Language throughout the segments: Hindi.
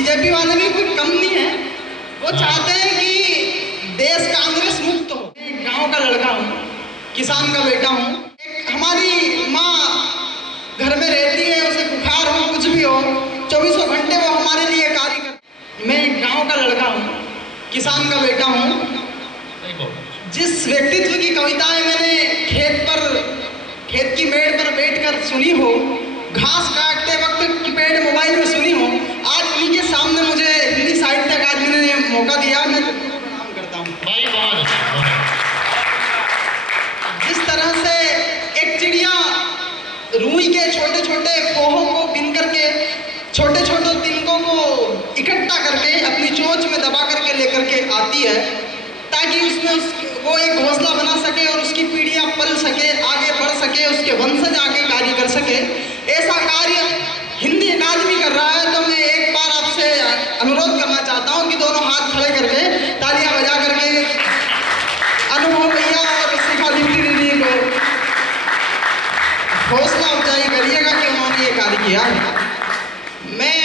बीजेपी वाले भी कोई कम नहीं है। वो चाहते हैं कि देश कांग्रेस मुक्त हो। एक गांव का लड़का हूँ, किसान का बेटा हूँ। हमारी माँ घर में रहती है, उसे बुखार हो कुछ भी हो, 24 घंटे वो हमारे लिए कार्य करती है। मैं एक गांव का लड़का हूँ, किसान का बेटा हूँ। जिस व्यक्तित्व की कविताएं मैंने खेत की मेड़ पर बैठकर सुनी हो, घास काटते वक्त की पेड़ मोबाइल में सुनी हो, आज उन्हीं के सामने मुझे हिंदी साहित्य अकादमी ने मौका दिया। मैं प्रणाम करता हूँ। जिस तरह से एक चिड़िया रूई के छोटे छोटे पोहों को बिन करके, छोटे छोटे तिनकों को इकट्ठा करके अपनी चोंच में दबा करके लेकर के आती है, ताकि उसमें वो एक घोंसला बना सके और उसकी पीढ़ियां पल सके, आगे बढ़ सके, उसके वंशज आगे कार्य कर सके। ऐसा कार्य हिंदी अकादमी कर रहा है। तो मैं एक बार आपसे अनुरोध करना चाहता हूं कि दोनों हाथ खड़े करके तालियां बजा करके अनुभव भैया और शिखा दीप्ति दीदी को हौसला अफजाई करिएगा कि उन्होंने ये कार्य किया है। मैं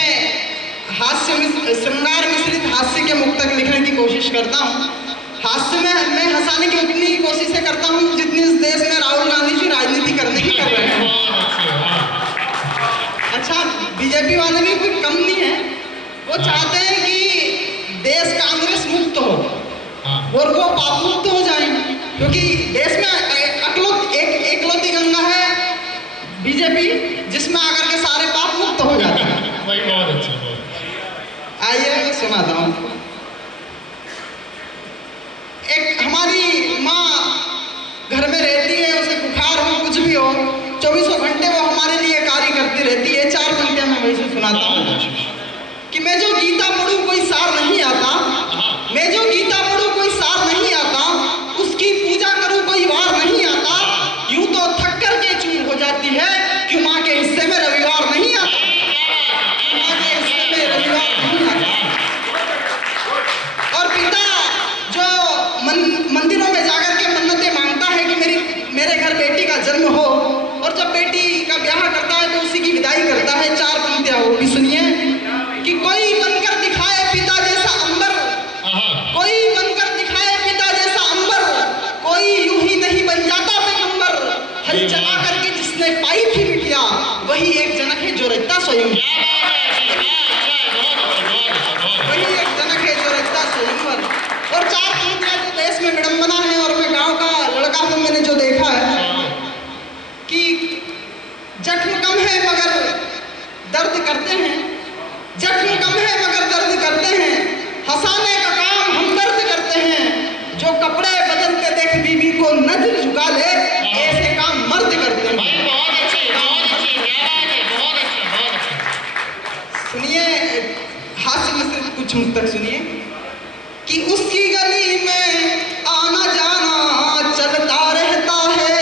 श्रृंगार मिश्रित हास्य के मुक्तक लिखने की कोशिश करता हूँ। हास्य में मैं हंसाने की उतनी ही कोशिशें करता हूँ जितनी इस देश में राहुल गांधी जी राजनीति करने की कर रहे हैं। अच्छा, बीजेपी वाले भी कोई कम नहीं है। वो चाहते हैं कि देश कांग्रेस मुक्त हो और वो पाप मुक्त हो जाए, क्योंकि देश में एकलौती गंगा है बीजेपी, जिसमें आकर के सारे पाप मुक्त हो जाते हैं। बहुत अच्छा। आइए मैं सुनाता हूँ। एक हमारी माँ घर में रहती है, उसे बुखार हो कुछ भी हो, 24 घंटे वो हमारे लिए कार्य करती रहती है। 4 पंक्तियां मैं वही से सुनाता हूँ कि मैं जो गीता पढ़ूं कोई सार नहीं आता, मैं जो गीता पढ़ूं कोई सार नहीं आता, उसकी पूजा करूं कोई वार नहीं आता। यूं तो थक कर के चूर हो जाती है, क्यों माँ के हिस्से में रविवार नहीं आता, माँ के हिस्से में रविवार नहीं आता। और पिता जो मंदिरों में जाकर के मन्नतें मांगता है कि मेरे घर बेटी का जन्म हो, और जब बेटी का ब्याह करता है तो उसी की विदाई करता है। 4 पंक्तियां वो भी सुनिए कि कोई बनकर दिखाए पिता जैसा अंबर, कोई बनकर दिखाए पिता जैसा अंबर, कोई यूं ही नहीं बन जाता पैगंबर। हल चला करके जिसने पाई थी बिटिया, वही एक जनक है जो रचता स्वयं, वही एक जनक है जो रचता स्वयंवर। और 4 पंक्तियां जो देश में विडंबना है, और मैं गांव का लड़का हूं, मैंने जो देखा है कि जख्म कम है मगर दर्द करते हैं, जख्म कम है मगर दर्द करते हैं, हंसाने का काम हम दर्द करते हैं। जो कपड़े बदलते देख बीवी को नजर झुका ले, ऐसे काम मर्द करते हैं। सुनिए, हास्य मिश्रित कुछ मुक्तक सुनिए कि उसकी गली में आना जाना चलता रहता है,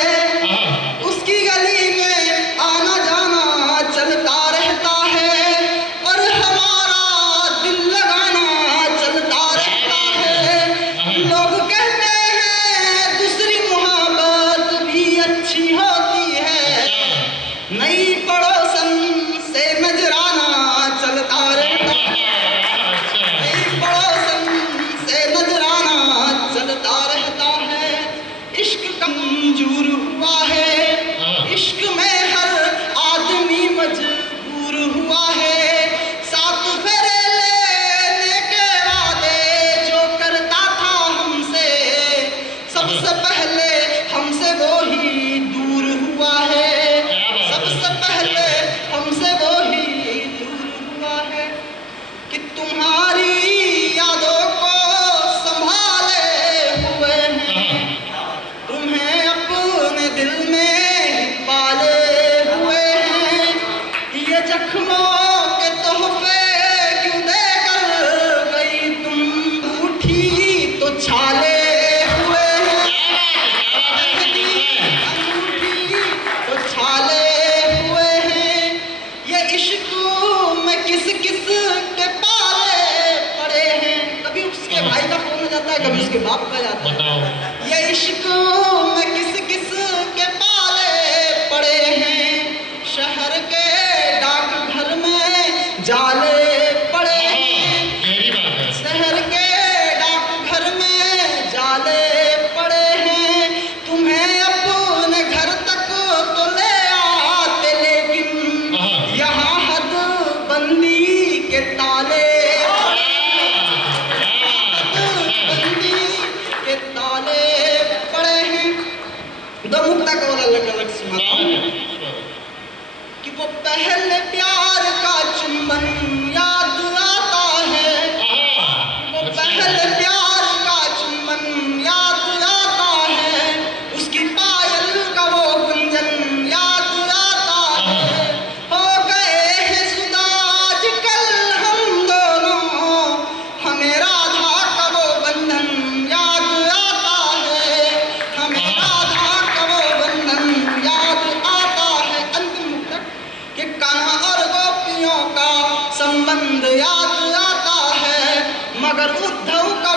उसकी गली में आना जाना चलता रहता है, और हमारा दिल लगाना चलता रहता है। लोग कहते हैं दूसरी मोहब्बत भी अच्छी होती है, नई पड़ोसन से नजराना चलता रहता है, नई पड़ोसन से नजराना चलता रहता है। इश्क कमजोर हुआ है, इश्क में हर आदमी मजबूर हुआ है। 7 फेरे लेने के वादे जो करता था हमसे, सबसे पहले हमसे वो ही दूर हुआ है, सबसे पहले हमसे वो ही दूर हुआ है। कि तुम्हारी यादों को संभाले हुए हैं, तुम्हें अपने दिल में पाले हुए हैं। ये जख्मों के तोहफे क्यों देकर गई तुम, उठी तो छाले हुए हैं, अंगूठी तो छाले हुए हैं। ये इश्क में किस किस के पाले पड़े हैं। कभी उसके भाई का फोन हो जाता है, कभी उसके बाप का जाता है। ये इश्क में किस किस के पाले पड़े हैं, शहर के डाकघर में जाले पड़े हैं। कि वो पहले प्यार का चुंबन याद आता है, वो पहले प्यार का चुंबन याद आता है, उसकी पायल का वो गुंजन याद आता है। हो गए हैं जुदा आजकल हम दोनों, हमें राधा का वो बंधन याद आता है, हमें राधा का वो बंधन याद आता है। अंतिम मुक्तक कि कान्हा और गोपियों का संबंध याद आता है, मगर उद्धव का